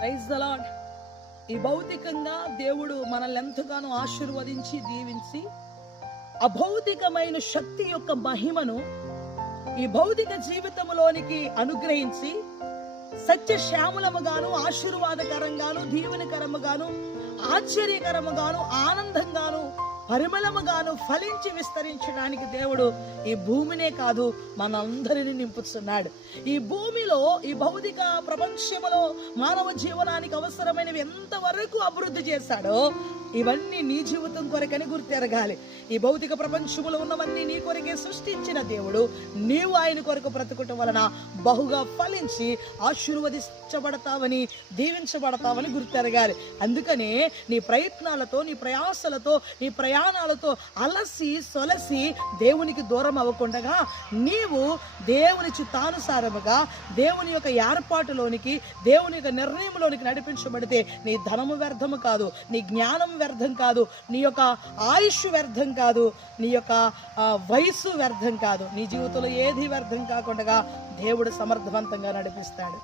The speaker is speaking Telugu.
Praise the lord. ఈ భౌతికంగా దేవుడు మనల్ని ఎంతగానో ఆశీర్వదించి దీవించి అభౌతికమైన శక్తి యొక్క మహిమను ఈ భౌతిక జీవితంలోనికి అనుగ్రహించి సత్యశ్యామలముగాను ఆశీర్వాదకరంగాను దీవెనకరముగాను ఆశ్చర్యకరముగాను ఆనందంగాను పరిమళముగాను ఫలించి విస్తరించడానికి దేవుడు ఈ భూమినే కాదు మనందరిని నింపుతున్నాడు. ఈ భూమిలో ఈ భౌతిక ప్రపంచములో మానవ జీవనానికి అవసరమైనవి ఎంతవరకు అభివృద్ధి చేశాడో ఇవన్నీ నీ జీవితం కొరకని గుర్తెరగాలి. ఈ భౌతిక ప్రపంచములో ఉన్నవన్నీ నీ కొరకే సృష్టించిన దేవుడు నీవు ఆయన కొరకు బ్రతుకటం వలన బహుగా ఫలించి ఆశీర్వదించబడతావని దీవించబడతావని గుర్తెరగాలి. అందుకనే నీ ప్రయత్నాలతో నీ ప్రయాసలతో నీ ప్రయాణాలతో అలసి సొలసి దేవునికి దూరం అవ్వకుండగా నీవు దేవుని చిత్తానుసారముగా దేవుని యొక్క ఏర్పాటులోనికి దేవుని యొక్క నిర్ణయంలోనికి నడిపించబడితే నీ ధనము వ్యర్థము కాదు, నీ జ్ఞానం వ్యర్థం కాదు, నీ యొక్క ఆయుష్ వ్యర్థం కాదు, నీ యొక్క వయస్సు వ్యర్థం కాదు. నీ జీవితంలో ఏది వ్యర్థం కాకుండా దేవుడు సమర్థవంతంగా నడిపిస్తాడు.